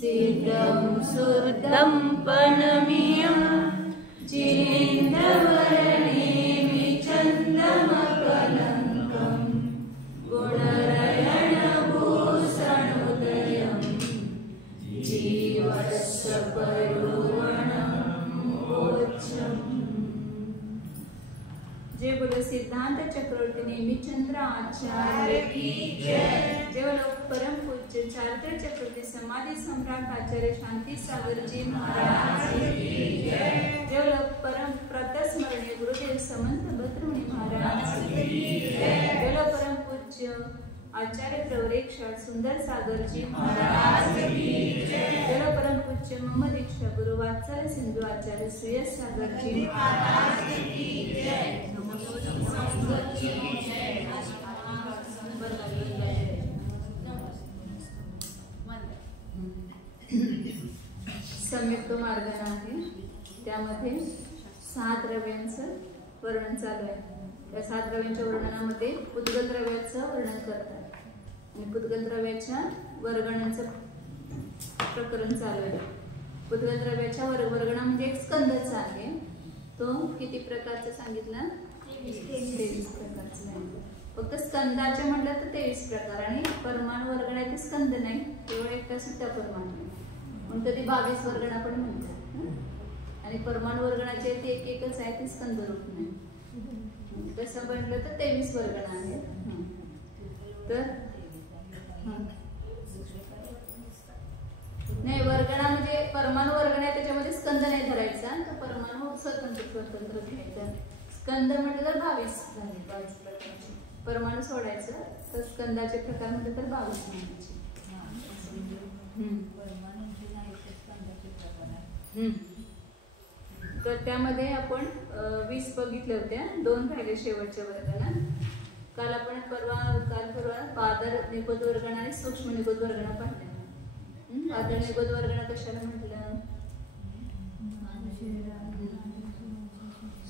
सिद्धं शुद्धं पनमियं जिनेन्द्रवर्णेमि चन्दमकलङ्कं गुणरयणभूषणोदयं जीवस्य परिवर्णं मोक्षम्। जय बोलो सिद्धांत चक्रवर्ती नेमिचंद्र आचार्य की जय। जय बोलो परम पूज्य चारित्र चक्रवर्ती समाधि सम्राट आचार्य शांति सागर जी महाराज की जय। जय बोलो परम प्रतस्मरणीय गुरुदेव समंत भद्रमुनि महाराज की जय। जय बोलो परम पूज्य आचार्य प्रवरेक्षण सुंदर सागर जी महाराज की जय। जय बोलो परम पूज्य मम दीक्षा गुरु वात्सल्य सिंधु आचार्य सुयश सागर जी महाराज की जय। संयुक्त मार्गाने आहे त्यामध्ये 6 द्रव्यांचं वर्णन चालू आहे। त्या 6 द्रव्यांच्या वर्णनामध्ये उद्गत द्रव्याचं वर्णन करतात आणि उद्गत द्रव्याच्या वर्गणांचं प्रकरण चालू आहे। उद्गत द्रव्याच्या वर्गणा म्हणजे एक स्कंदचा आहे। तो किती प्रकारचा सांगितला? 23 प्रकारचा आहे। फक्त स्कंदाचे म्हटलं तर 23 प्रकार आणि परमाणु वर्गणा ते स्कंद नाही, केवळ एकटा सुद्धा परमाणु म्हणून कधी 22 वर्गणा पण म्हणतात आणि परमाणु वर्गणाचे ते एकच आहे ते स्कंद रूप नाही। तसं म्हटलं तर 23 वर्गणा आहेत। तर नाही वर्गणा म्हणजे परमाणु वर्गणा आहे त्याच्यामध्ये स्कंद नाही धरायचा, तर परमाणु स्वतंत्र घ्यायचा। स्कंद म्हटलं तर 22 झाले, 22 प्रकारचे। परमाणु सोडायचं तर स्कंदाचे प्रकार म्हटलं तर 22 म्हणायचे। तर त्यामध्ये आपण 20 बघितल्या होत्या, 2 राहिले शेवटच्या वर्गाला। काल आपण परवा पादर निगोद वर्गणा आणि सूक्ष्म निगोद वर्गणा पाहिल्या। पादर निगोद वर्गणा कशाला म्हटलं?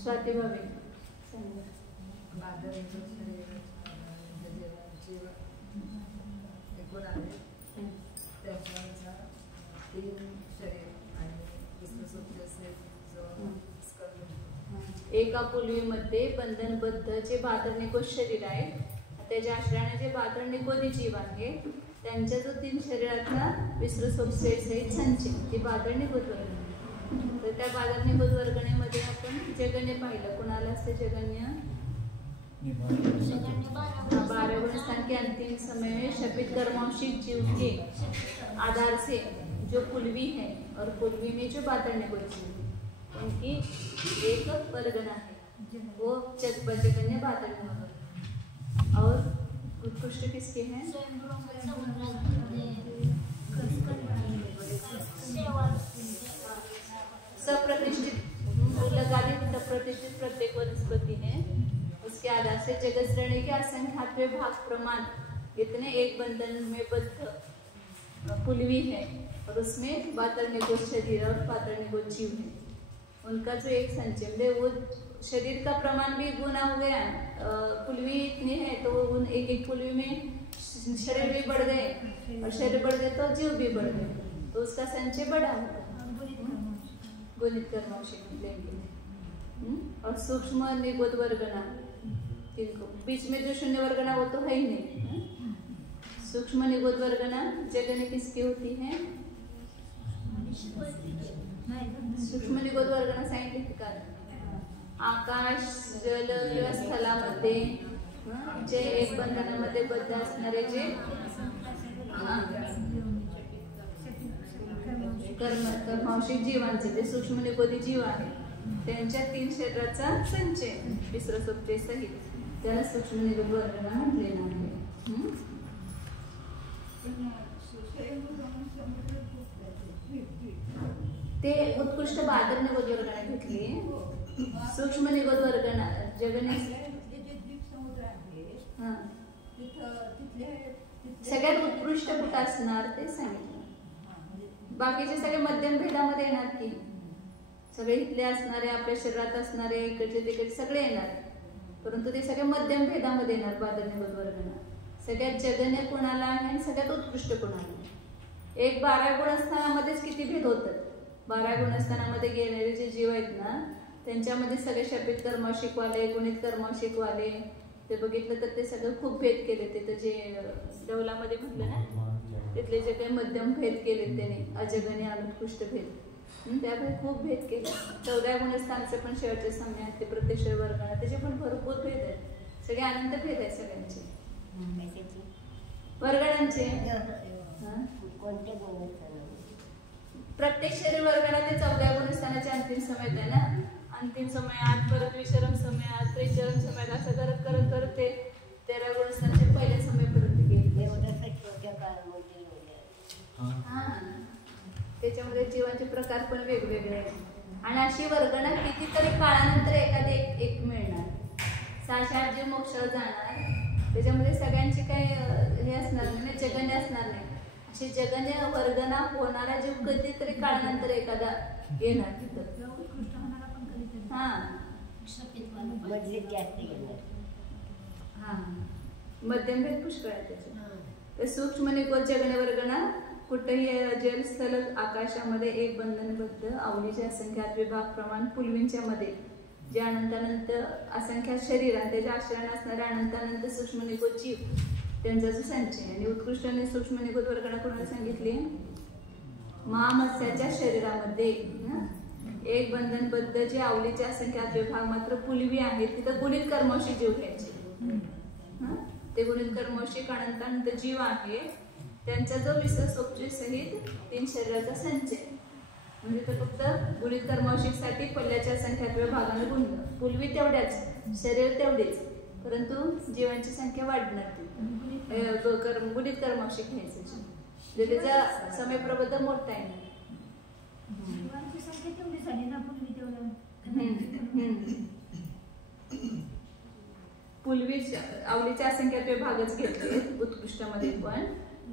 स्वाती भावे एका पुलवीमध्ये बंधनबद्ध जे बादर निगोद शरीर आहे, त्याच्या आश्रयाने जे बादर निगोदी जीव आहे, त्यांच्या जो 3 शरीरातला विसृसोपसहित संच ती बादर निगोद वर्गण। तर त्या बादर निगोद वर्गणेमध्ये आपण जगन्य पाहिलं। कुणाला असते जगन्य? 12 गुण स्थान के अंतिम समय में शपित कर्मांशिक जीव के आधार से जो पुलवी है और पुलवी में जो बादर निगोद जीव उनकी एक वर्गना है, वो जगन्य बादर निगोद। और उत्कृष्ट किसके हैं? सप्रतिष्ठित सप्रतिष्ठित प्रत्येक वनस्पति है, उसके आधार से जगत श्रेणी के असंख्यात भाग प्रमाण इतने एक बंधन में बद्ध पुलवी है और उसमें बादर निगोद शरीर और बादर निगोद जीव है। उनका जो एक संचय वो शरीर का प्रमाण भी गुना हो गया। पुलवी इतनी है तो उन एक पुलवी में शरीर भी बढ़ गए और शरीर बढ़ गए तो जीव भी बढ़ गए, तो उसका संचय बढ़ा होगा। गुणित कर्मांशिक लेंगे। और सूक्ष्म निगोद वर्गणा, बीच में जो शून्य वर्गणा वो तो है ही नहीं। सूक्ष्म निगोद वर्गणा जगन्य किसकी होती है? सूक्ष्म निगोद वर्गणा सांगितली का? आकाश जल किंवा स्थलामध्ये जे एक बंधनामध्ये बद्ध असणारे जे कर्मांशिक जीवांचे ते सूक्ष्म निगोदी जीव आहे, त्यांच्या 3 शरीराचा संचय विसृसोपचे सहित त्याला सूक्ष्म निगोद वर्गणा म्हटलेला आहे। ते उत्कृष्ट बादर निगोद वर्गणा घेतली। सूक्ष्म निगोद वर्गणा जगन्य सगळ्यात उत्कृष्ट कुठं असणार ते सांगितलं। बाकीचे सगळे मध्यम भेदामध्ये येणार की सगळे इथले असणारे, आपल्या शरीरात असणारे, इकडचे तिकडचे सगळे येणार, परंतु ते सगळे मध्यम भेदामध्ये येणार बादर निगोद वर्गणा। सगळ्यात जगन्य कोणाला आहे आणि सगळ्यात उत्कृष्ट कोणाला? एक 12 गुणस्थानामध्येच किती भेद होतात. 12 गुणस्थानामध्ये गेलेले जे जीव आहेत ना, त्यांच्यामध्ये सगळे शपित कर्माशिकवाले, गुणित कर्माशिकवाले ते बघितलं तर ते सगळं खूप भेद केले. तिथं जे डौलामध्ये म्हटलं ना, तिथले जे काही मध्यम भेद केले त्याने, अजगणे अनुत्कृष्ट भेद, त्यामुळे खूप भेद केले. 14 गुणस्थानचे पण शेवटचे समय आहेत ते प्रत्यक्ष वर्गणा, त्याचे पण भरपूर भेद आहेत. सगळे अनंत भेद आहेत सगळ्यांचे वर्गणांचे. प्रत्येक शरीर वर्गाला ते 14 गुणस्थानाचे अंतिम समय आहे ना. अंतिम समयात परत विश्रम समयात, त्रिचरण समयात असं करत करत करत ते 13 गुणस्थानाचे पहिल्या समयपर्यंत गेले. त्याच्यामध्ये जीवांचे प्रकार पण वेगवेगळे आहेत. आणि अशी वर्गणा कितीतरी काळानंतर एखादी एक मिळणार. 6 जीव मोक्षावर जाणार, त्याच्यामध्ये सगळ्यांची काही हे असणार नाही, जगण्य असणार नाही. अशी जगण्य वर्गणा होणारा जीव कधीतरी काळानंतर एखादा येणार तिथं. मध्यमभेद पुष्कळ आहे त्याचे. सूक्ष्म निकोल जगण्य वर्गणा कुठेही जल स्थल आकाशामध्ये एक बंधनबद्ध आवडीचे असंख्यात विभाग प्रमाण पुलवींच्या मध्ये जे अनंतानंत असंख्यात शरीर आणि त्याच्या आश्रयाने असणारे अनंतानंत सूक्ष्म निकोल जीव, त्यांचा जो संचय. आणि उत्कृष्ट आणि सूक्ष्म निकोल वर्गणा कोणाला सांगितली? महामत्स्याच्या शरीरामध्ये एक बंधनबद्ध जे आवलीचे असंख्यात विभाग मात्र पुलवी आहेत, तिथं गुणित कर्मवशी जीव घ्यायचे. ते गुणित कर्मवशिक अनंतानंत जीव आहे, त्यांचा जो विसर्ग सहित 3 शरीराचा संचय. म्हणजे ते फक्त गुणित कर्मवशिक साठी पल्ल्याच्या असंख्यात विभागाने गुणलं. पुलवी तेवढ्याच, शरीर तेवढेच, परंतु जीवांची संख्या वाढणार. ती गुणित कर्मवशिक घ्यायचं, त्याचा समय प्रबंध मोठा आहे. पुलवी आवलीचे असंख्यात विभागच घेतले उत्कृष्टामध्ये पण,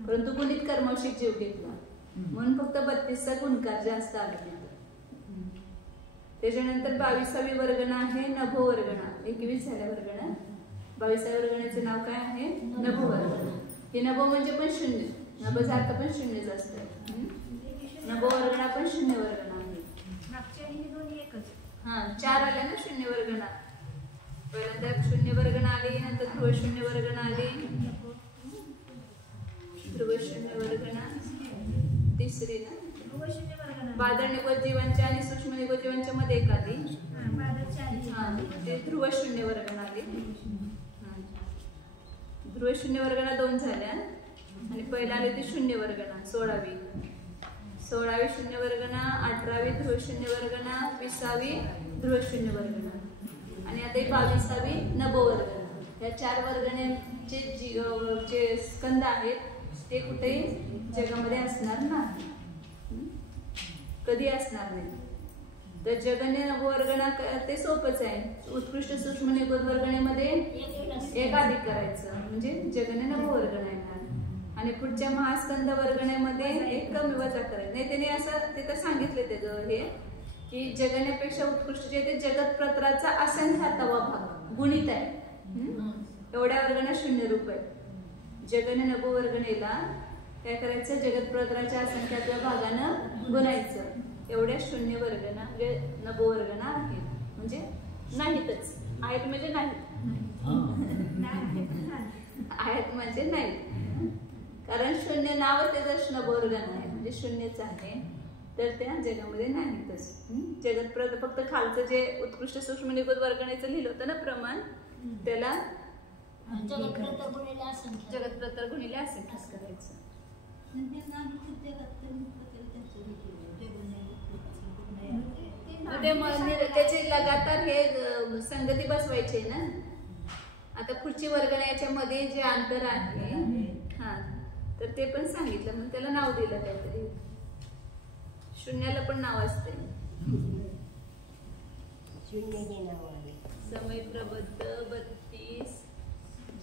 परंतु गुणित कर्मवशिक जीव घेतला म्हणून फक्त 32चा गुणकार जास्त आला तिथं. त्याच्यानंतर 22वी वर्गणा आहे नभो वर्गणा. 21 झाल्या वर्गणा. 22व्या वर्गणाचे नाव काय आहे? नभो वर्गणा. हे नभो म्हणजे पण शून्य, नभोचा अर्थ पण शून्यच असतं. नभो वर्गणा पण शून्य वर्गणा आहे. 4 आल्या ना शून्य वर्गणा. पहिल्यांदा शून्य वर्गणा आली, नंतर ध्रुव शून्य वर्गणा आली, ध्रुव शून्य वर्गणा तिसरी ना. बादळ निकोल जीवांच्या आणि सूक्ष्म निकोल जीवांच्या मध्ये एक आली, ते ध्रुव शून्य वर्गणा आली. ध्रुव शून्य वर्गणा 2 झाल्या आणि पहिला आली ती शून्य वर्गणा 16वी. 16वी शून्य वर्गणा, 18वी ध्रुव शून्य वर्गणा, 20वी ध्रुव शून्य वर्गणा आणि आता 22वी नभो वर्गणा. या 4 वर्गणांचे जे स्कंद आहेत ते कुठेही जगामध्ये असणार नाही, कधी असणार नाही. तर जगन्य नभो वर्गणा ते सोपच आहे. उत्कृष्ट सूक्ष्म निकोल वर्गणेमध्ये एक अधिक करायचं म्हणजे जगन्य नभो वर्गणा येणार. आणि पुढच्या महास्कंद वर्गणेमध्ये एक कमी वजा करायचं. नाही, त्याने असं तिथं सांगितले त्याचं हे की जगण्यापेक्षा उत्कृष्ट जे ते जगतप्रत्राचा असंख्यातवा भाग गुणित आहे. एवढ्या वर्गणा 0 रुपये. जगन्य नभो वर्गणेला काय करायचं? जगतप्रत्राच्या असंख्यातव्या भागानं गुणायचं. एवढ्या 0 वर्गणा म्हणजे नभो वर्गणा आहेत, म्हणजे नाहीतच. आहेत म्हणजे नाहीत, आहेत म्हणजे नाहीत. कारण 0 नाव त्याचं नभो वर्गणा आहे, म्हणजे 0च आहे, तर त्या जगामध्ये नाहीतच. जगत फक्त खालचं जे उत्कृष्ट सूक्ष्म निकोल वर्गणेचं लिहिलं होतं ना प्रमाण, त्याला जगतप्रतर गुणिले असंख्य करायचं. त्याचे लगातार हे संगती बसवायचे ना. आता पुढची वर्गणा याच्यामध्ये जे अंतर आहे तर ते पण सांगितलं, मग त्याला नाव दिलं काहीतरी. शून्याला पण नाव असते. समय प्रबद्ध 32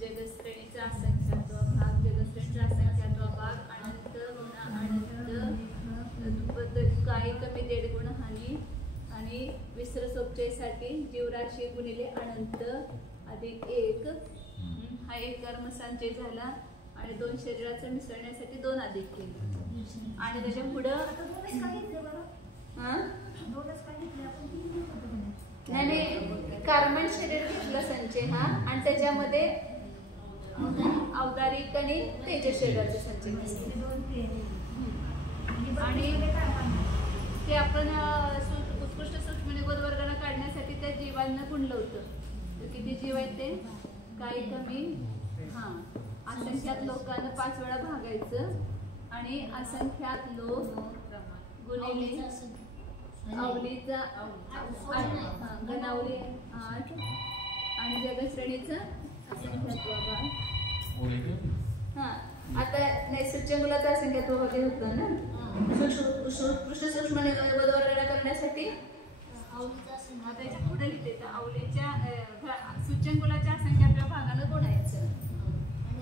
जगश्रेणीचा असंख्यात्व भाग, जगश्रेणीचा असंख्यात्व भाग, अनंत अनंत काही कमी 1.5 गुण हानी आणि विसरसोपचयसाठी जीवराशी गुणिले अनंत अधिक 1 हा एक कर्म संचय झाला आणि 2 शरीराचं मिसळण्यासाठी 2 अधिक केले. आणि त्याच्या पुढं नाही नाही कार्बन शरीर घेतलं संचय हा, आणि त्याच्यामध्ये अवतारिक आणि तेजस शरीराचे संचय घेतले. आणि ते आपण उत्कृष्ट सूक्ष्म निगोद वर्गाला काढण्यासाठी त्या जीवांना गुणलं होतं. तर किती जीव आहेत ते? काही कमी असंख्यात लोकांना 5 वेळा भागायचं आणि असंख्यात लोक गुणिले अवलीचा 8 घनावली 8 आणि जगश्रेणीचं असंख्यात्व भाग. आता नाही सूच्यंकुलाचा असंख्यात्व भाग होतं ना. उत्कृष्ट सूक्ष्म निगोद वर्गाला करण्यासाठी त्याच्या पुढे लिहिते अवलीच्या सूच्यंकुलाच्या असंख्यात्व भागानं गुणायचं.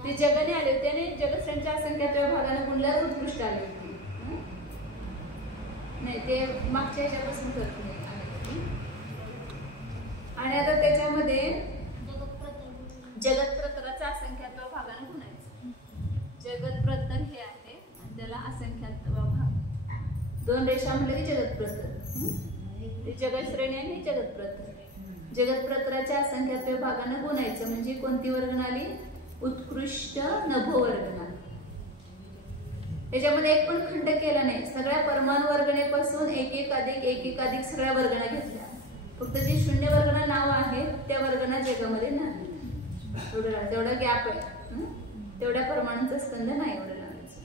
ते जगाने आले होते आणि जगश्रेणीच्या असंख्यात्व भागानं गुणल्यावर उत्कृष्ट आले होते. नाही ते मागच्या ह्याच्यापासून करतो. आणि आता त्याच्यामध्ये जगत प्रतराचा असंख्यात्व भागानं गुणायचं. जगत प्रतर हे आहे आणि त्याला असंख्यात्व भाग. 2 रेषा म्हणले की जगत प्रतर. ते जगत श्रेणी आणि जगत प्रतर. जगत प्रतराच्या असंख्यात्व भागानं गुणायचं म्हणजे कोणती वर्गण आली? उत्कृष्ट नभो वर्गणा. त्याच्यामध्ये एक पण खंड केला नाही. सगळ्या परमाणु वर्गणेपासून एक अधिक सगळ्या वर्गणा घेतल्या. फक्त जी शून्य वर्गणा नाव आहे त्या वर्गणा जगामध्ये नाही. तेवढा गॅप आहे. तेवढ्या परमाणूंचा स्कंद नाही एवढं लावायचं.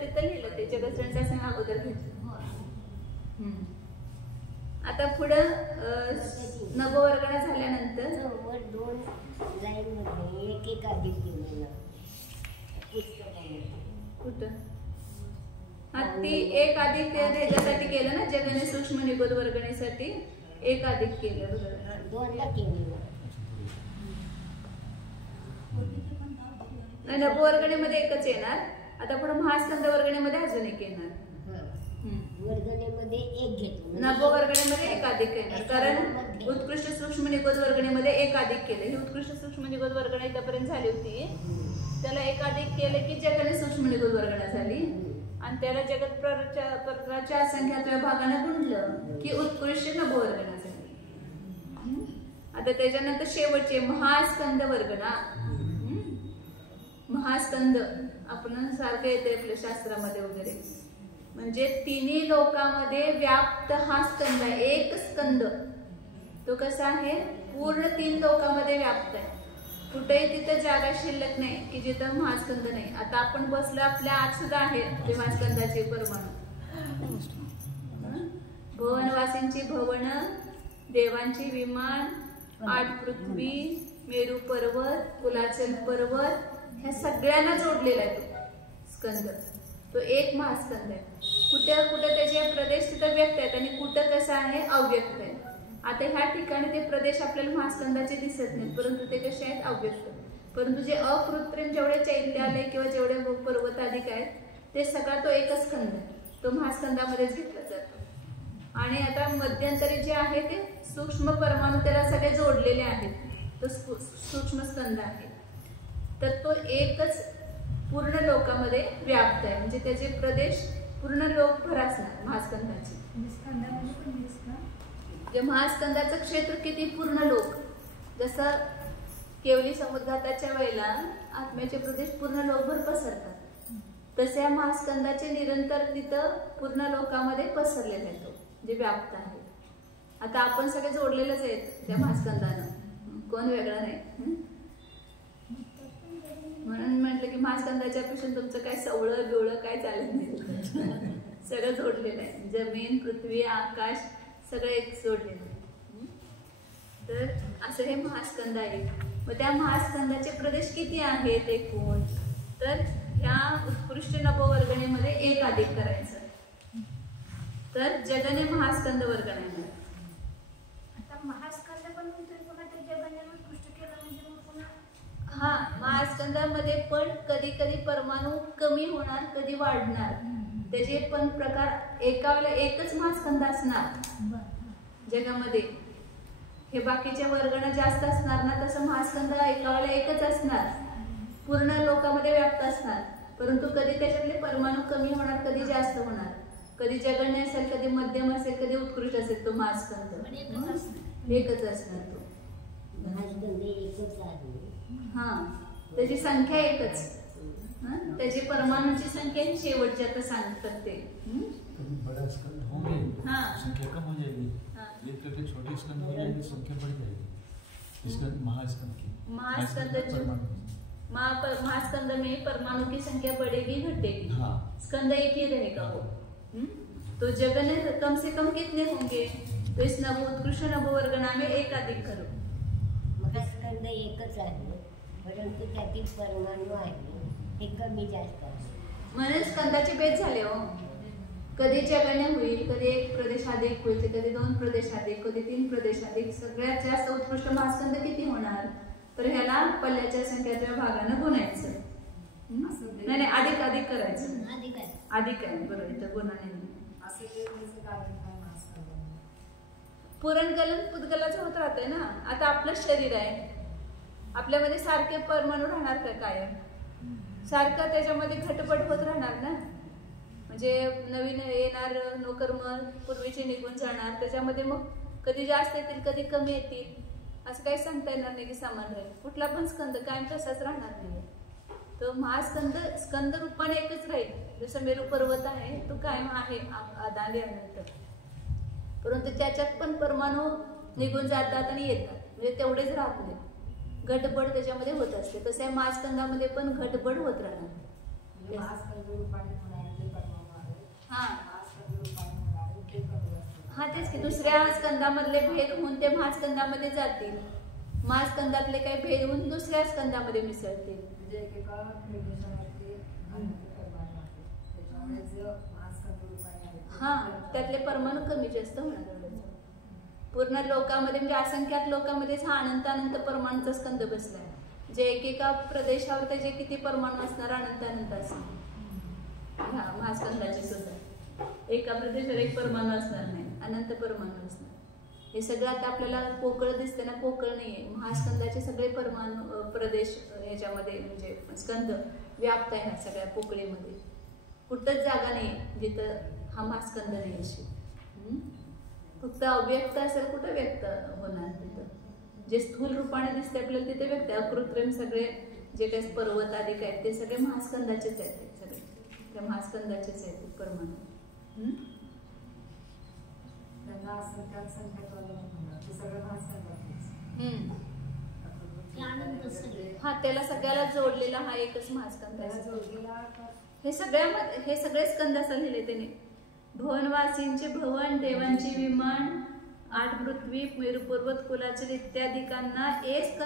तिथं लिहिलं ते जगश्रेणीचा असं अगोदर घेतलं. आता पुढं नभोवर्गणा झाल्यानंतर 2 लाईन मध्ये एक अधिक केलेलं कुठं ती एक अधिक ह्याच्यासाठी केलं ना. जगाने सूक्ष्म निगोद वर्गणीसाठी एक अधिक केलं. बरोबर 2 ला केलेलं. नभोवर्गणीमध्ये एकच येणार. आता पुढे महास्कंद वर्गणीमध्ये अजून एक येणार. वर्गणीमध्ये एक घेतलं. नभोवर्गणीमध्ये एक अधिक येणार कारण उत्कृष्ट सूक्ष्म निगोद वर्गणीमध्ये एक अधिक केलं. ही उत्कृष्ट सूक्ष्म निगोद वर्गणा इथपर्यंत झाली होती. त्याला एक अधिक केलं की जगाने सूक्ष्म निगोद वर्गणा झाली आणि त्याला जगत प्रतराच्या असंख्यात्व भागाने गुणलं की उत्कृष्ट नभोवर्गणा झाली. आता त्याच्यानंतर शेवटचे महास्कंद वर्गणा. महास्कंद आपण सारखं येते आपल्या शास्त्रामध्ये वगैरे. म्हणजे 3 लोकांमध्ये व्याप्त हा स्कंद आहे. एक स्कंद तो कसा आहे? पूर्ण 3 लोकांमध्ये व्याप्त आहे. कुठेही तिथे जागा शिल्लक नाही की जिथं महास्कंद नाही. आता आपण बसलो आपल्या आत सुद्धा आहे ते महास्कंदाचे परमाणू. भुवनवासींची भवन, देवांची विमान, 8 पृथ्वी, मेरू पर्वत, कुलाचल पर्वत ह्या सगळ्यांना जोडलेला आहे तो स्कंद. तो एक महास्कंद आहे. कुठं कुठं त्याचे प्रदेश तिथं व्यक्त आहेत आणि कुठं कसं आहे? अव्यक्त आहे. आता ह्या ठिकाणी ते प्रदेश आपल्याला महास्कंदाचे दिसत नाहीत परंतु ते कसे आहेत? अव्यक्त. परंतु जे अकृत्रिम जेवढे चैत्यालय किंवा जेवढे पर्वत अधिक आहेत ते सगळा तो एकच स्कंद आहे. तो महास्कंदामध्येच घेतला जातो. आणि आता मध्यंतरी जे आहे ते सूक्ष्म परमाणू त्याला सगळे जोडलेले आहेत. तो सूक्ष्म स्कंद आहे. तर तो एकच पूर्ण लोकांमध्ये व्याप्त आहे. म्हणजे त्याचे प्रदेश पूर्ण लोकभर असणार महास्कंदाचे. महास्कंदाचं क्षेत्र किती? पूर्ण लोक. जसं केवली समुद्घाताच्या वेळेला आत्म्याचे प्रदेश पूर्ण लोकभर पसरतात तसे या महास्कंदाचे निरंतर तिथं पूर्ण लोकांमध्ये पसरले जातो जे व्याप्त आहे. आता आपण सगळे जोडलेलेच आहेत त्या महास्कंदानं. कोण वेगळं नाही. म्हणून म्हटलं की महास्कंदाच्या पासून तुमचं काय सवळं बिवळं काय चालत नाही. सगळं जोडलेलं आहे. जमीन, पृथ्वी, आकाश सगळं एक जोडलेलं आहे. तर असं हे महास्कंद आहे. मग त्या महास्कंदाचे प्रदेश किती आहेत एकूण? तर ह्या उत्कृष्ट नभोवर्गणीमध्ये एक अधिक करायचं. तर जगने महास्कंद वर्गणा. हा महास्कंदामध्ये पण कधी कधी परमाणू कमी होणार, कधी वाढणार. त्याचे पण प्रकार एका वेळेला एकच महास्कंद असणार जगामध्ये. हे बाकीच्या वर्गण जास्त असणार ना, तसं महास्कंद एका वेळेला एकच असणार, पूर्ण लोकांमध्ये व्याप्त असणार, परंतु कधी त्याच्यातले परमाणु कमी होणार, कधी जास्त होणार, कधी जगण्य असेल, कधी मध्यम असेल, कधी उत्कृष्ट असेल, तो महास्कंद एकच असणार तो महास्कंद एकच आहे. हा, त्याची संख्या एकच, त्याची परमाणुची संख्या ही शेवटची आता सांगतात ते. बड़ा स्कंद होंगे, संख्या कम हो जाएगी, एक करके छोटे स्कंद हो जाएंगे, संख्या बढ़ जाएगी. स्कंद महास्कंद की महास्कंद में परमाणु की संख्या बढ़ेगी घटेगी. स्कंद एक ही रहेगा वो. तो जगन्य कम से कम कितने होंगे, तो इस नव उत्कृष्ट नववर्गणा में एक अधिक करो. महास्कंद एकच आहे, परंतु त्यातील परमाणु आहे हे कमी जास्त आहे. म्हणून स्कंदाचे भेद झाले हो. कधी जगण्य होईल, कधी एक प्रदेश अधिक होईल, कधी 2 प्रदेश अधिक, कधी 3 प्रदेश अधिक. सगळ्यात जास्त उत्कृष्ट महास्कंद किती होणार, तर ह्याला पल्ल्याच्या संख्याच्या भागानं गुणायचं. नाही नाही, अधिक अधिक करायचं. अधिक आहे बरोबर, इथं गुणाने. पुरणगलन पुद्गलाचं होत राहतंय ना. आता आपलं शरीर आहे, आपल्यामध्ये सारखे परमाणु राहणार का कायम, सारखं त्याच्यामध्ये घटपट होत राहणार ना. म्हणजे नवीन येणार नोकरम पूर्वीचे निघून जाणार, त्याच्यामध्ये मग कधी जास्त येतील, कधी कमी येतील, असं काही सांगता येणार नाही की समान राहील. कुठला पण स्कंद कायम तसाच राहणार नाही. तो महास्कंद स्कंद रूपाने एकच राहील. जसं मेरू पर्वत आहे तो कायम आहे आल्यानंतर, परंतु त्याच्यात पण परमाणु निघून जातात आणि येतात, म्हणजे तेवढेच राहत नाही, घटबड त्याच्यामध्ये होत असते. तसं या महास्कंदामध्ये पण घटबड होत राहणार. हा तेच की, दुसऱ्या स्कंदामधले भेद होऊन ते महास्कंदामध्ये जातील, महास्कंदातले काही भेद होऊन दुसऱ्या स्कंदामध्ये मिसळतील. हा, त्यातले परमाणु कमी जास्त होणार. पूर्ण लोकांमध्ये म्हणजे असंख्यात लोकांमध्येच हा अनंत अनंत परमाणुचा स्कंद बसलाय. जे एकेका प्रदेशावर त्याचे किती परमाणु असणार, अनंत अनंत असणार. हा महास्कंदाचे सुद्धा एका प्रदेशावर एक परमाणु असणार नाही, अनंत परमाणु असणार. हे सगळं आता आपल्याला पोकळ दिसते ना, पोकळ नाहीये. महास्कंदाचे सगळे परमाणु प्रदेश ह्याच्यामध्ये म्हणजे स्कंद व्याप्त आहे ना सगळ्या पोकळीमध्ये. कुठंच जागा नाही जिथं हा महास्कंद नाही अशी. फक्त अव्यक्त असेल कुठं व्यक्त होणार, तिथं जे स्थूल रूपाने दिसते आपल्याला तिथे व्यक्त. अकृत्रिम सगळे जे काही पर्वत अधिक आहेत ते सगळे महास्कंदाचेच आहेत, सगळे त्या महास्कंदाचेच आहेत परमाणु. हा, त्याला सगळ्याला जोडलेला हा एकच महास्कंद आहे. हे सगळे स्कंद असं लिहिले त्याने. भुवनवासींचे भवन, देवांची विमान, 8 पृथ्वी, मेरू पर्वत, कुलाचल इत्यादिकांना एक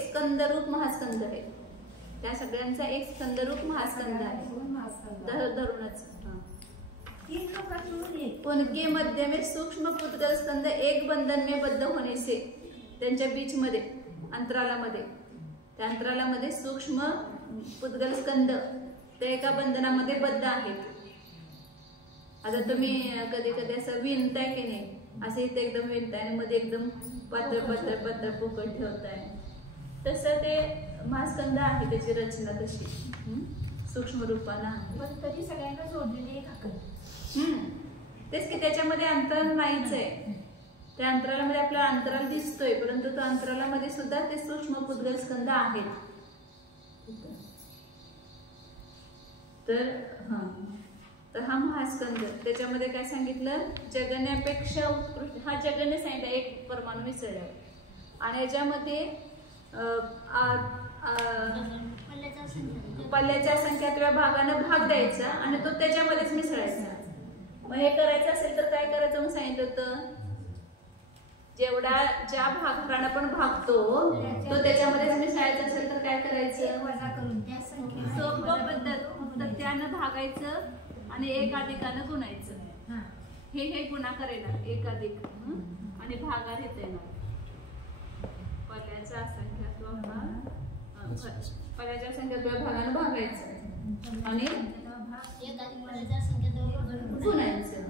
स्कंदरूप महास्कंद आहे. त्या सगळ्यांचा एक स्कंदरूप महास्कंद आहे धरूनच. उनके मध्य में सूक्ष्म पुद्गल स्कंद एक बंधन में बद्ध होने से, त्यांच्या बीच मध्ये अंतरालामध्ये, त्या अंतरालामध्ये सूक्ष्म पुद्गल स्कंद ते एका बंधनामध्ये बद्ध आहेत. आता तुम्ही कधी कधी असं विणताय की नाही, असे इथे एकदम विणताय आणि मध्ये एकदम पातळ पातळ पातळ पोकळ ठेवताय, तसं ते महास्कंद आहे. त्याची रचना तशी सूक्ष्म रूपानं आहे, पण तरी सगळ्यांना जोडलेली एक आकृती. तेच की, त्याच्यामध्ये अंतर नाहीच आहे. त्या अंतरालामध्ये आपला अंतराल दिसतोय, परंतु तो अंतरालामध्ये सुद्धा ते सूक्ष्म पुद्गल स्कंद आहेत. तर हा महास्कंद त्याच्यामध्ये काय सांगितलं, जगण्यापेक्षा उत्कृष्ट. हा जगण्य सांगितलं, एक परमाणु मिसळल्यावर. आणि याच्यामध्ये पल्ल्याच्या संख्यातव्या भागानं भाग द्यायचा आणि तो त्याच्यामध्येच मिसळायचा. मग हे करायचं असेल तर काय करायचं मग सांगितलं होतं, जेवढा ज्या भागानं पण भागतो तो त्याच्यामध्येच मिसळायचा असेल तर काय करायचं, वजा करून त्या सोपं पद्धत, फक्त त्यानं भागायचं आणि एक अधिकानं गुणायचं. हे गुणाकार येणार, एक अधिक आणि भागार येत येणार. पल्ल्याच्या असंख्यात्व पल्ल्याच्या संख्यात्व भागानं भागायचं आणि गुणायचं,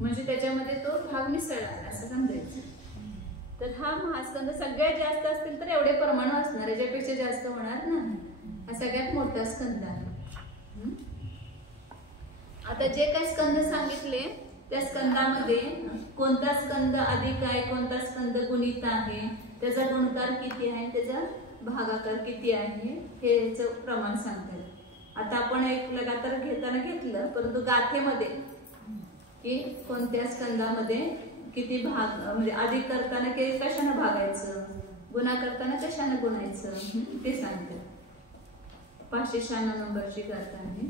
म्हणजे त्याच्यामध्ये तो भाग मिसळला असं समजायचं. तर हा महास्कंद सगळ्यात जास्त असतील तर एवढे परमाणू असणार, याच्यापेक्षा जास्त होणार नाही. हा सगळ्यात मोठा स्कंद आहे. आता जे काही स्कंद सांगितले त्या स्कंदामध्ये कोणता स्कंद अधिक आहे, कोणता स्कंद गुणित आहे, त्याचा गुणकार किती आहे, त्याचा भागाकार किती आहे, हे याचं प्रमाण सांगतात. आता आपण एक लगातार घेताना घेतलं, परंतु गाथेमध्ये की कोणत्या स्कंदामध्ये किती भाग, म्हणजे अधिक करताना कशाने भागायचं, गुणा करताना कशाने गुणायचं ते सांगतात. 596 नंबरची गाथा आहे.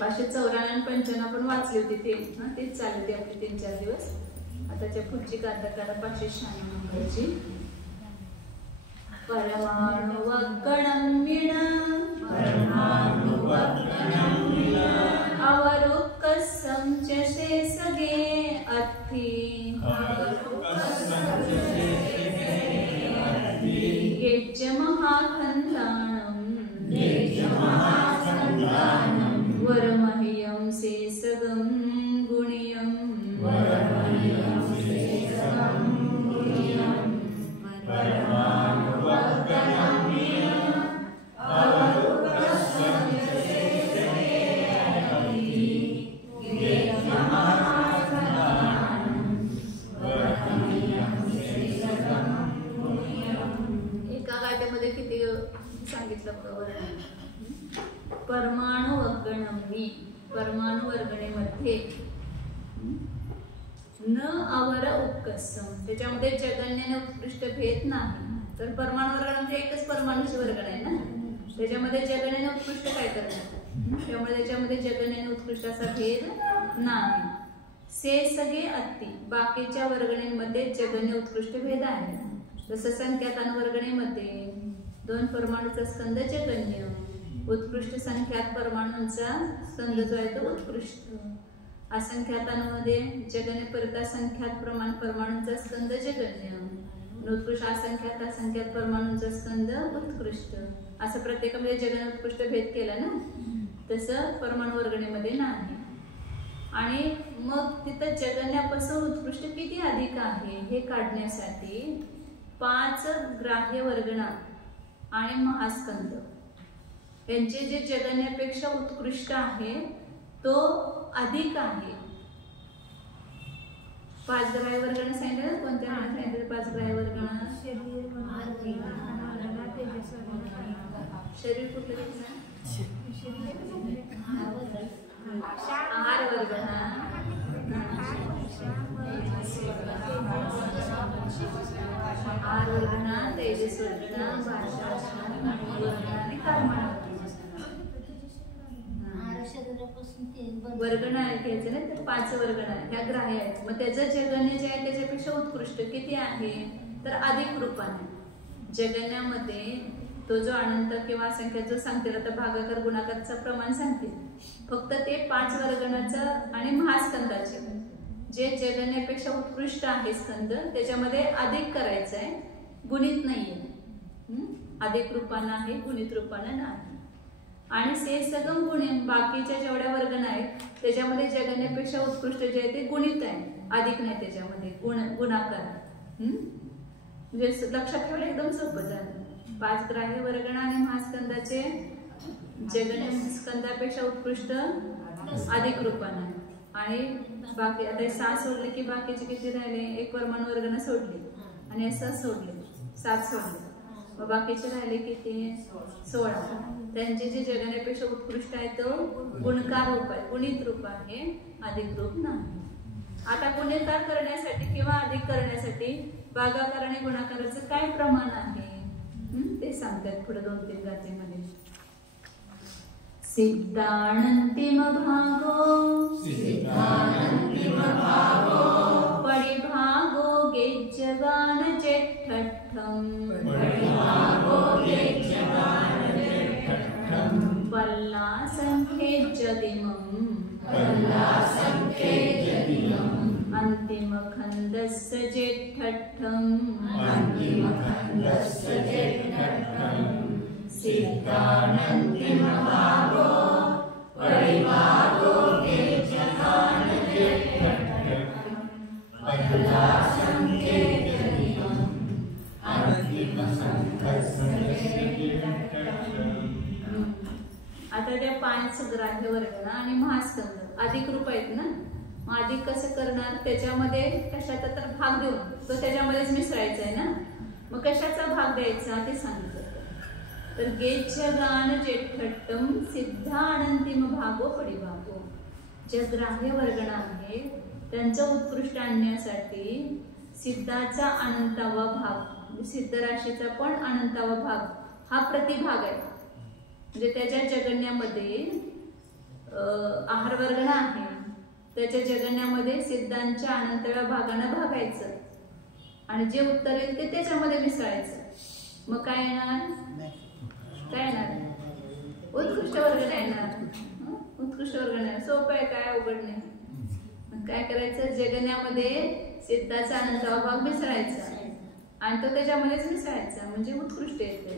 594 आणि 95 आपण वाचली होती, तेच चालू होती आपली 3-4 दिवस. आताच्या पुढची गाथा करा 596 नंबरची. परमाणुवक्कणं अवरुक्कसं च शेषगे अत्थि गेज्य महाखण्डाणं वरमह्यं शेषगं गुणियं एका गाठ्यामध्ये किती सांगितलं परमाणु वर्गणवी, परमाणु वर्गणीमध्ये न अवर उत्कर्षम, त्याच्यामध्ये जगण्याने उत्कृष्ट भेद नाही. तर परमाणु वर्गण म्हणजे एकच परमाणूची वर्गण आहे ना, त्याच्यामध्ये जगण्याने उत्कृष्ट काय करणार, त्यामुळे त्याच्यामध्ये जगण्याने उत्कृष्ट असा भेद नाही. शेषगे अत्ति, बाकीच्या वर्गणींमध्ये जगण्य उत्कृष्ट भेद आहे. जसं संख्यातान वर्गणीमध्ये 2 परमाणूचा स्कंद जगण्य, उत्कृष्ट संख्यात परमाणूंचा स्कंद जो आहे तो उत्कृष्ट. असंख्यातांमध्ये जगण्य परता संख्यात प्रमाण परमाणूंचा स्कंद जगण्य, उत्कृष्ट असंख्यात परमाणूंचा स्कंद उत्कृष्ट. असं प्रत्येकामध्ये जगण्य उत्कृष्ट भेद केला ना, तसं परमाणू वर्गणीमध्ये नाही. आणि मग तिथं जगण्यापासून उत्कृष्ट किती अधिक आहे हे काढण्यासाठी 5 ग्राह्य वर्गणा आणि महास्कंद यांचे जे जगण्यापेक्षा उत्कृष्ट आहे तो अधिक आहे. 5 ग्राह्य वर्गणा सांगितलं, कोणत्या सांगितलं 5 ग्राह्य वर्गणा? शरीर कुठलं घेतलं? आहार वर्गणा, आहार वर्गणा, तेजस वर्गणा, भाषा वर्गणा आणि कर्मणा वर्गणा घ्यायचं ना. तर 5 वर्गणा ह्या ग्राह्य आहेत. मग त्याचं जगण्य जे आहे त्याच्यापेक्षा उत्कृष्ट किती आहे तर अधिक रूपाने. जगण्यामध्ये तो जो अनंत किंवा असंख्य जो सांगतील, आता भागाकार गुणाकारचं प्रमाण सांगतील, फक्त ते 5 वर्गणाचं आणि महास्कंदाचे जे जगण्यापेक्षा उत्कृष्ट आहे स्कंद त्याच्यामध्ये अधिक करायचं आहे, गुणित नाहीये. अधिक रूपानं आहे, गुणित रूपानं नाही. आणि शेषगम गुणित, बाकीच्या जेवढ्या वर्गणा आहेत त्याच्यामध्ये जगण्यापेक्षा उत्कृष्ट जे आहे ते गुणित आहे, अधिक नाही त्याच्यामध्ये, गुणाकार. म्हणजे लक्षात ठेवलं एकदम सोपं झालं. 5 ग्राह्य वर्गणा आणि महास्कंदाचे जगण्य स्कंदापेक्षा उत्कृष्ट अधिक रूपानं आहे. आणि बाकी आता 6 सोडले की बाकीचे किती राहिले, 1 परमाणु वर्गणा सोडली आणि 6 सोडले, 7 सोडले, मग बाकीचे राहिले किती 16. त्यांचे जे जगण्यापेक्षा उत्कृष्ट आहे तो गुणकार रूप आहे, गुणित रूप आहे, अधिक रूप नाही. आता गुणकार करण्यासाठी किंवा अधिक करण्यासाठी भागाकार आणि गुणाकाराचं काय प्रमाण आहे ते सांगतात पुढे 2-3 गाथेमध्ये. सिद्धानंतिम भागो परिभागो गेज्यगान जेठ्ठम पल्ला संख्येज्यदिमं अंतिम खंडस्य जेठ्ठम सिद्धानंतिम भागो परिभागो गेज्यगान जेठ्ठम पल्ला आता त्या 5 ग्राह्य वर्ग आणि महास्कंद अधिक रूप आहेत ना, मग अधिक कसं करणार, त्याच्यामध्ये कशाचा तर भाग देऊन तो त्याच्यामध्येच मिसळायचा आहे ना, मग कशाचा भाग द्यायचा ते सांगितलं. तर गेच्य गान जेठट्टम सिद्धा अनंतिम भागो पडिभागो. जे ग्राह्य वर्गण आहे त्यांचं उत्कृष्ट आणण्यासाठी सिद्धाचा अनंतावा भाग, सिद्ध राशीचा पण अनंतावा भाग हा प्रतिभाग आहे. म्हणजे त्याच्या जगण्यामध्ये आहार वर्गण आहे, त्याच्या जगण्यामध्ये सिद्धांच्या अनंतव्या भागानं भागायचं आणि जे उत्तर येईल ते त्याच्यामध्ये मिसळायचं. मग काय येणार, काय येणार, उत्कृष्ट वर्गण येणार. उत्कृष्ट वर्गण आहे, सोपं आहे, काय अवघड नाही. काय करायचं, जगण्यामध्ये सिद्धाचा अनंतवा भाग मिसळायचा आणि तो त्याच्यामध्येच मिसळायचा म्हणजे उत्कृष्ट येते.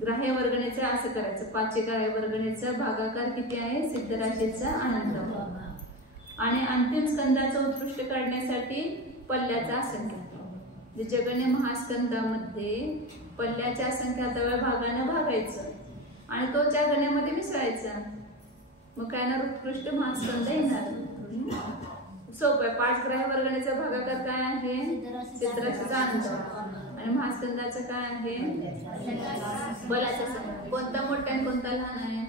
ग्राह्य वर्गणेचं असं करायचं, 5 ग्राह्य वर्गणेचा भागाकार किती आहे, सिद्ध राशीचा अनंतवा. आणि अंतिम स्कंदाचं उत्कृष्ट काढण्यासाठी पल्ल्याचा असंख्यात, जगन्य महास्कंदामध्ये पल्ल्याच्या असंख्याताव्या भागानं भागायचं आणि तो त्या गण्यामध्ये मिसळायचा. मग काय ना, उत्कृष्ट महास्कंद येणार. सोपं आहे. 5 ग्राह्य वर्गणेचा भागाकार काय आहे, सिद्ध राशीचा अनंतवा आणि महास्कंदाचं काय आहे, बलाचा संख्या. कोणता मोठा आहे कोणता लहान आहे,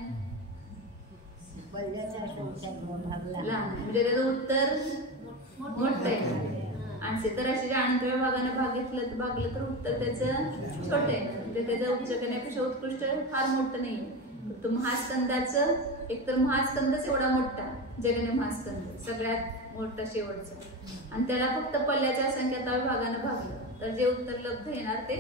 लहान, म्हणजे त्याचं उत्तर मोठं आहे. आणि सिद्ध राशीच्या अनंतव्या भागाने भागलं तर उत्तर त्याचं छोटं आहे, म्हणजे त्याचं उच्च करण्यापेक्षा उत्कृष्ट फार मोठं नाही. तो महास्कंदाचं एकतर महास्कंदच एवढा मोठा, जगन्य महास्कंद सगळ्यात मोठा शेवटचा, आणि त्याला फक्त पल्ल्याच्या असंख्याताव्या भागाने भागलं तर जे उत्तर लब्ध येणार ते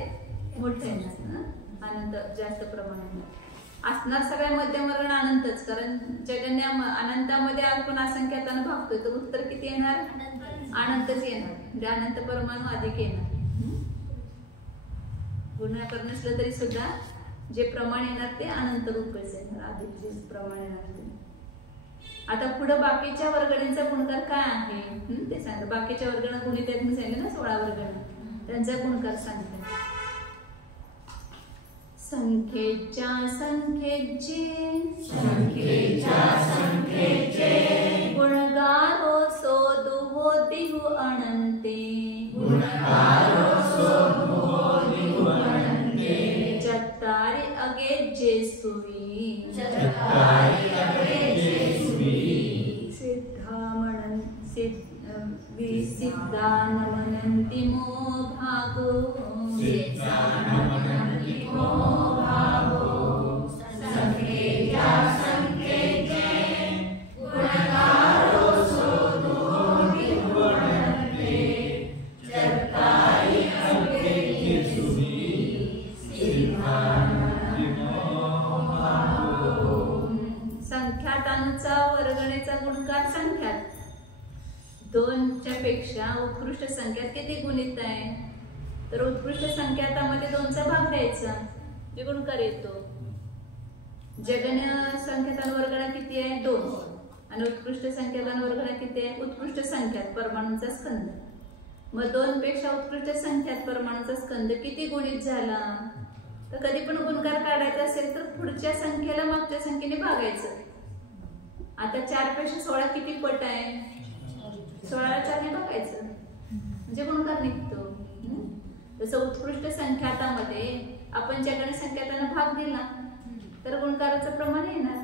मोठं येणार, अनंत जास्त प्रमाणात असणार. सगळ्या मध्यम वर्ग अनंतच, कारण जगन्य अनंतामध्ये आपण असंख्यातानं भागतोय तर उत्तर किती येणार, अनंतच येणार, म्हणजे अनंत परमाणू अधिक येणार. गुणाकार नसलं तरी सुद्धा जे प्रमाण येणार ते अनंत रूपच येणार, अधिक जे प्रमाण येणार ते. आता पुढे बाकीच्या वर्गणींचा गुणकार काय आहे ते सांगतो. बाकीच्या वर्गण गुणित आहेत मी सांगितलं ना, 16 वर्गण, त्यांचा गुणकार सांगतो. संख्येच्या संख्येचे गुणगारो सोदुवो दिहु अनंते, जगतारी अगे जेसुवी, सिद्धानमनन्ति मो भागो, संख्यातांचा वर्गणेचा गुणकार संख्यात 2च्या पेक्षा उत्कृष्ट संख्यात किती गुणित आहे, तर उत्कृष्ट संख्यातामध्ये 2चा भाग द्यायचा, जे गुणकार येतो. जगन्य संख्यातान वर्गणा किती आहे, 2, आणि उत्कृष्ट संख्यातान वर्गणा किती आहे, उत्कृष्ट संख्यात परमाणूंचा स्कंद. मग 2 पेक्षा उत्कृष्ट संख्यात परमाणूचा स्कंद किती गुणित झाला, तर कधी पण गुणकार काढायचा असेल तर पुढच्या संख्येला मागच्या संख्येने भागायचं. आता 4 पेक्षा 16 किती पट आहे, 16ला 4ने भागायचं म्हणजे गुणकार निघतो. जसं उत्कृष्ट संख्यातामध्ये आपण ज्याकडे संख्याताना भाग दिला तर गुणकाराचं प्रमाण येणार.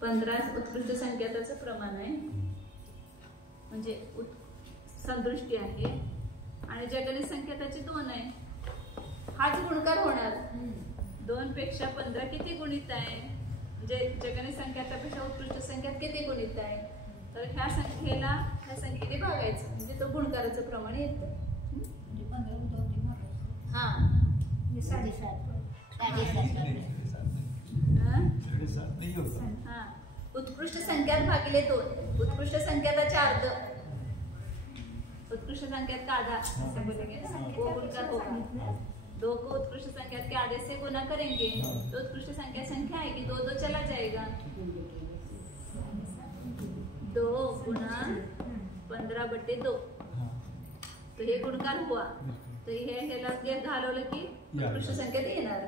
15 उत्कृष्ट संख्याताचं प्रमाण आहे, म्हणजे संदृष्टी आहे, आणि जगन्य संख्याताची 2 आहे, हाच गुणकार होणार. 2 पेक्षा 15 किती गुणित आहे, म्हणजे जगन्य संख्यातापेक्षा उत्कृष्ट संख्यात किती गुणित आहे, तर ह्या संख्येला ह्या संख्येने भागायचं म्हणजे तो गुणकाराचं प्रमाण येतं. उत्कृष्ट संख्यात भागिले 2, उत्कृष्ट संख्याताचे अर्ध, उत्कृष्ट संख्यात का आधा, ऐसा बोलेंगे वो गुणकार होगा. 2 को उत्कृष्ट संख्यात के आधे से गुना करेंगे तो उत्कृष्ट संख्या आएगी, 2 चला जाएगा. 2 गुणा 15/2 तो ये गुणकार हुआ. तर ह्याला जे घालवलं की उत्कृष्ट संख्येत येणार.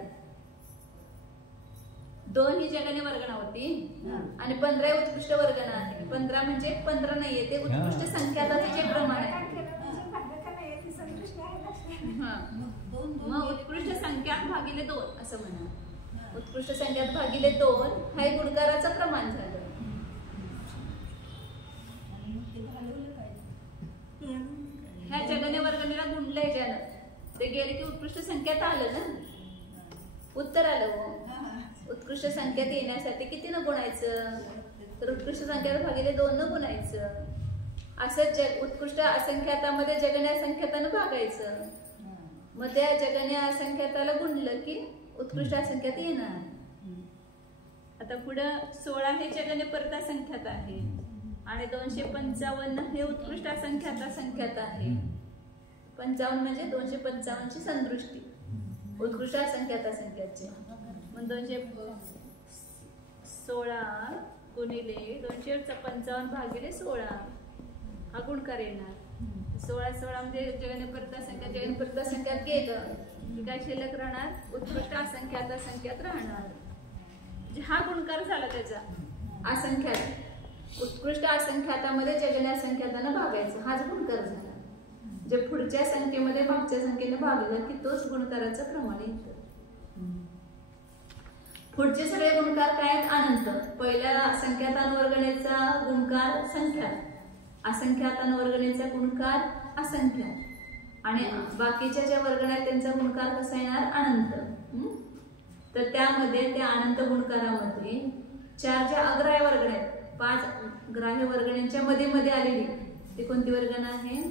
2 ही जगने वर्गणा होती आणि 15 उत्कृष्ट वर्गणा आहे. 15 म्हणजे 15 नाहीये, ते उत्कृष्ट संख्याताचे जे प्रमाण आहे. मग उत्कृष्ट संख्यात भागिले 2 असं म्हणा. उत्कृष्ट संख्यात भागिले 2 हे गुणकाराचं प्रमाण झालं. ह्या जगने वर्गणीला गुणलं ह्याच्यानं ते गेले की उत्कृष्ट संख्यात आलं ना, उत्तर आलं. उत्कृष्ट संख्यात येण्यासाठी किती न गुणायचं, तर उत्कृष्ट संख्यात भागिले 2 न गुणायचं. असं उत्कृष्ट असंख्यातामध्ये जगण्या असंख्यातानं भागायचं. मग त्या जगण्या असंख्याताला गुणलं की उत्कृष्ट असंख्यात येणार. आता पुढं 16 हे जगण्य परत असंख्यात आहे आणि 255 हे उत्कृष्ट असंख्याता संख्यात आहे. 55 म्हणजे 255 ची संदृष्टी उत्कृष्ट असंख्याता संख्याचे. मग 216 गुणिले 255 भागिले 16 हा गुणकार येणार. 16 म्हणजे जगण्य परत असंख्यात, जगण्य परत असंख्यात गेलं की काय शिल्लक राहणार, उत्कृष्ट असंख्याता संख्यात राहणार. हा गुणकार झाला त्याचा. असंख्यात उत्कृष्ट असंख्यातामध्ये जगण्या असंख्यातानं भागायचं, हाच गुणकार झाला. जे पुढच्या संख्येमध्ये मागच्या संख्येने भागलं की तोच गुणकाराचं प्रमाण येतं. पुढचे सगळे गुणकार काय आहेत? अनंत. पहिल्या असंख्यातांवर्गणेचा गुणकार संख्यात, असंख्यातांवर्गणेचा गुणकार असंख्यात आणि बाकीच्या ज्या वर्गण्या आहेत त्यांचा गुणकार कसा येणार? अनंत. तर त्यामध्ये त्या अनंत गुणकारामध्ये 4 ज्या अग्राह्य वर्गण्या आहेत, 5 ग्राह्य वर्गण्यांच्या मध्ये मध्ये आलेली ती कोणती वर्गण आहे?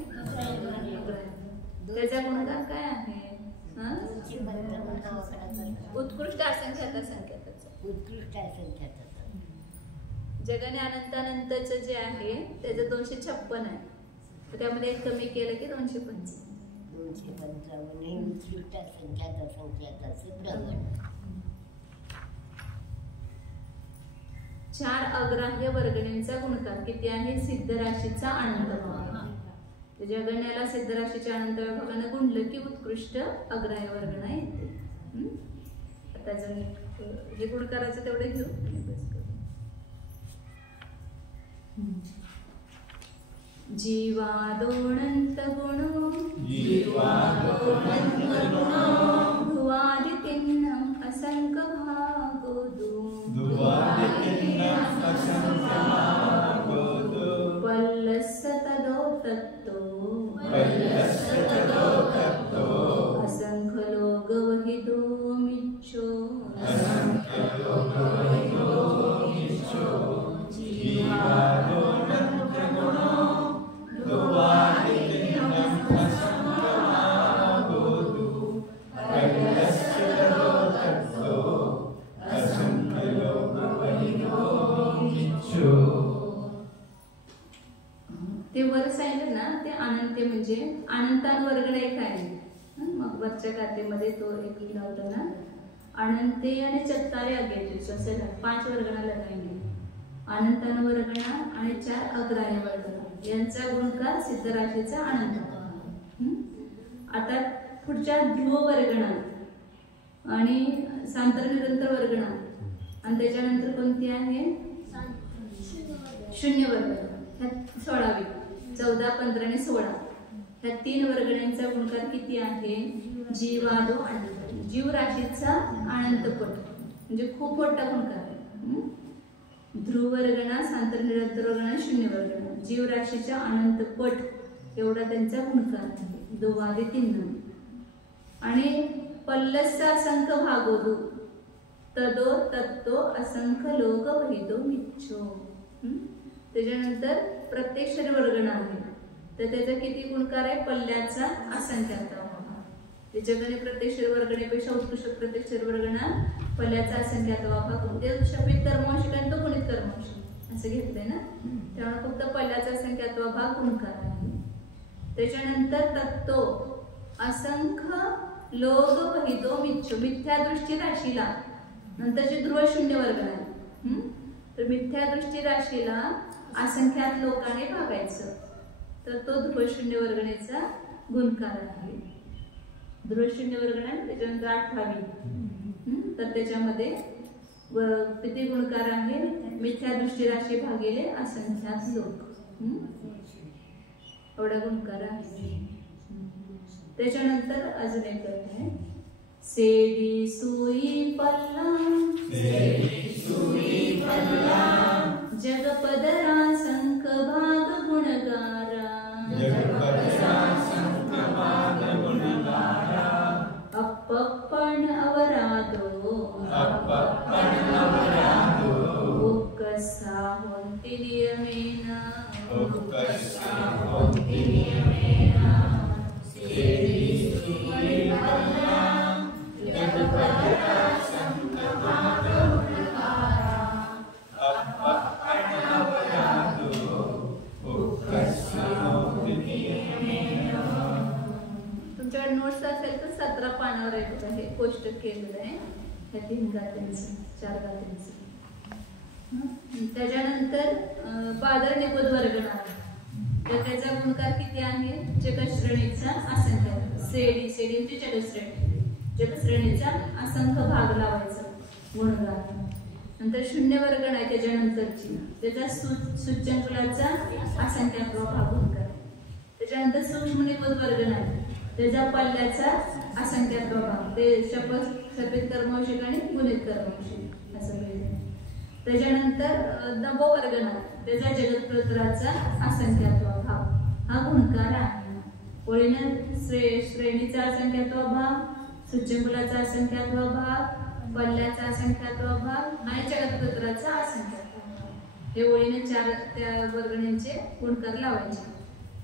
त्याचा गुणकार काय आहे? उत्कृष्ट असंख्याता संख्याताचा. उत्कृष्ट असंख्याताचा जगने अनंतानंतचं जे आहे त्याचं 256 आहे. तर त्यामध्ये एक कमी केलं की 255. 255 हे उत्कृष्ट असंख्याता संख्याताचे प्रमाण. 4 अग्राह्य वर्गण्यांचा गुणकार किती आहे? सिद्ध राशीचा अनंत भाग. जगण्याला सिद्ध राशीच्या अनंत भागाने गुणलं की उत्कृष्ट अग्राह्य वर्गणा येते. आता जर हे गुणकाराचं तेवढं घेऊ. जीवादोनंत गुणो भुवादितिन्नम असंख्य भागो पल्लस्य तदो तत्तो असंख्य लोग वहिदो मिच्छो ते वर सांगितलं ना, ते अनंत म्हणजे अनंतांवर्गण एक आहे. मग वरच्या खात्यामध्ये तो एक लिहिला होता ना, अनंते आणि चत्तारे अगेतुस असं 5 वर्गणा लगायले. अनंतांवर्गणा आणि 4 अग्राह्य वर्गणा यांचा गुणकार सिद्ध राशीचा अनंत. आता पुढच्या ध्रुव वर्गणा आणि सांतर निरंतर वर्गणा आणि त्याच्यानंतर कोणती आहे? शून्य वर्गणा. 16वी 14, 15 आणि 16 ह्या 3 वर्गण्यांचा गुणकार किती आहे? जीवादो अनंत. जीव राशीचा अनंतपट म्हणजे खूप मोठा गुणकार आहे. ध्रुव वर्गणा, सांतर निरंतर वर्गणा, शून्य वर्गणा, जीव राशीच्या अनंतपट एवढा त्यांचा गुणकार आहे. दोवादितिन्नम. आणि पल्लस्य असंख्य भागोदो तदो तत्तो असंख्य लोक वहिदो मिच्छो. त्याच्यानंतर प्रत्यक्षर वर्गणा आहे, तर त्याचा किती गुणकार आहे? पल्ल्याचा असंख्याता. ते जगने प्रत्यक्षर वर्गणेपेक्षा उत्कृष्ट प्रत्यक्षर वर्गणा पल्ल्याचा असंख्याता भाग. म्हणजे शपित कर्मवंशिक आणि तो गुणित कर्मवंशिक असं घेतलंय ना, त्यामुळे फक्त पल्ल्याचा असंख्यात्व भाग गुणकार आहे. त्याच्यानंतर तत्तो असंख्य लोक वहिदो मिच्छो. मिथ्या दृष्टी राशीला नंतरची ध्रुव शून्य वर्गणा आहे. तर मिथ्या दृष्टी राशीला असंख्यात लोकांनी भागायचं, तर तो ध्रुव शून्य वर्गणेचा गुणकार आहे. ध्रुवशून्य वर्गण आहे, त्याच्यानंतर 8वी. तर त्याच्यामध्ये किती गुणकार आहे? मिथ्या दृष्टी राशी भागिले असंख्यात लोक, एवढा गुणकार आहे. त्याच्यानंतर अजून एक आहे, सेडी सुई पल्ला जगपदरा संख भाग गुणगारा अप्पण अवरादो कसा होती नियमेन तुमच्याकडे नोट्स असेल तर 17 पानावर हे कोष्टक केलेलं आहे, ह्या 3 गाथ्यांचं 4 गाथ्यांचं. त्याच्यानंतर बादर निगोद वर्गणार, तर त्याचा गुणकार किती आहे? जगश्रेणीचा असंख्य, सेडी म्हणजे जगश्रेणी, जगश्रेणीचा असंख्य भाग लावायचा गुणकार. नंतर शून्य वर्गण आहे त्याच्यानंतरची, त्याचा सूच्यंकुलाचा असंख्यात्व भाग गुणकार. त्याच्यानंतर सूक्ष्म निगोद वर्गण आहे, त्याचा पल्ल्याचा असंख्यात्व भाग, ते शपित कर्मवशिक आणि गुणित कर्मवशिक असं पाहिजे. त्याच्यानंतर नवो वर्गण आहे, त्याचा जगत्प्रतराचा असंख्यात्व भाग हा गुणकार आहे. ओळीनं श्रेणीचा असंख्यात्व भाग, सूच्यंकुलाचा असंख्यात्व भाग, पल्ल्याचा असंख्यात्व भाग आणि जगत्प्रतराचा असंख्यात्व भाग, हे ओळीने 4 त्या वर्गणींचे गुणकार लावायचे.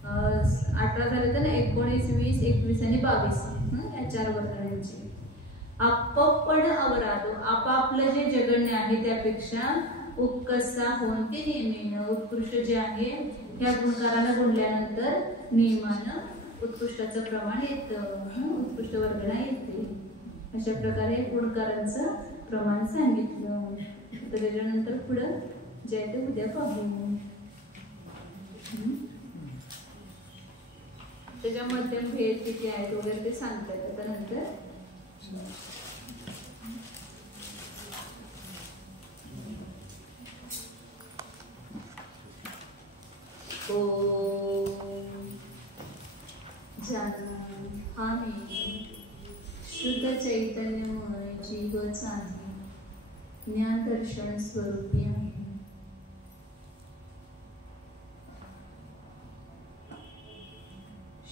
18 झाले तर 19, 20, 21 आणि 22 या 4 वर्गणींचे. आप्पण अवरादो, आपापलं जे जगण्य आहे त्यापेक्षा उत्कसा होती नियमेनं, उत्कृष्ट जे आहे ह्या गुणकाराला गुणल्यानंतर नियमानं उत्कृष्टाचं प्रमाण येतं, उत्कृष्ट वर्गणा येते. अशा प्रकारे गुणकारांचं प्रमाण सांगितलं. तर त्याच्यानंतर पुढं जे आहे ते उद्या पाहू. त्याच्या मध्यम भेद किती आहेत वगैरे ते सांगतात त्यानंतर. शुद्ध चैतन्यमय जीवच आहे, ज्ञान दर्शन स्वरूपी आहे.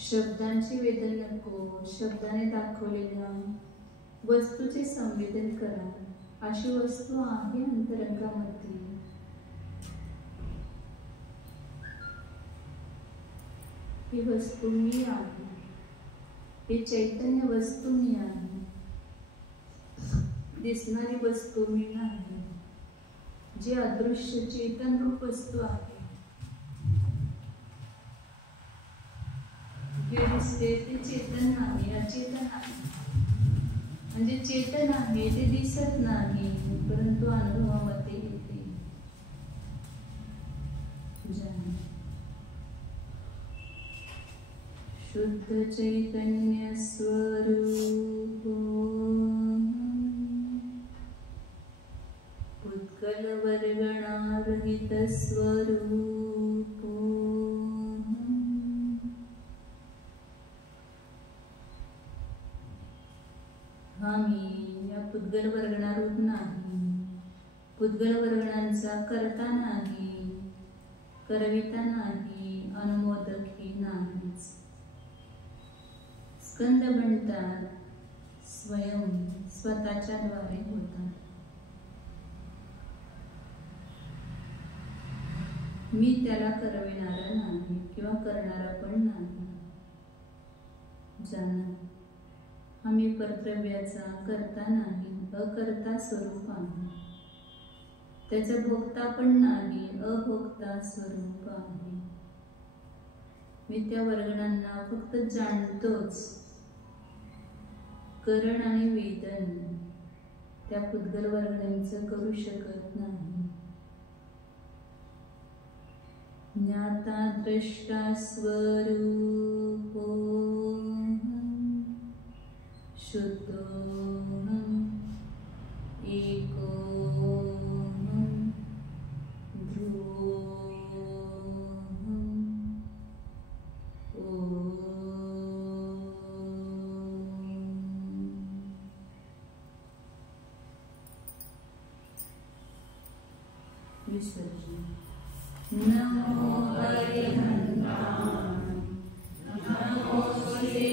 शब्दांची वेदन नको, शब्दाने दाखवलेल्या वस्तूचे संवेदन करा, अशी वस्तू आहे अंतरंगामध्ये. ही वस्तू मी आहे, ही चैतन्य वस्तू मी आहे, दिसणारी वस्तू मी नाही, जी अदृश्य चेतन रूप वस्तू आहे. जे दिसते ते चेतन नाही, अचेतन आहे. म्हणजे चेतन आहे ते दिसत नाही, परंतु अनुभवामध्ये येते. शुद्ध चैतन्य स्वरूप उत्कल वर्गणारहित स्वरूप आम्ही या पुद्गल वर्गणारूप नाही, पुद्गल वर्गणांचा करता नाही, करविता नाही, अनुमोदकही नाहीच. स्कंद म्हणतात स्वयं स्वतःच्या द्वारे होतात. मी त्याला करविणारा नाही किंवा करणारा पण नाही. जाणा आम्ही कर्तव्याचा करता नाही, अकर्ता स्वरूप आहे. त्याचा भोगता पण नाही, अभोगता स्वरूप आहे. मी त्या वर्गणांना फक्त जाणतोच, करण आणि वेदन त्या पुद्गल वर्गणांचं करू शकत नाही. ज्ञाता द्रष्टा स्वरूपो शुद्धोऽहम् एकोऽहम् ध्रुवोऽहम् विसर्जन। नमो हरिहंताय, नमो श्री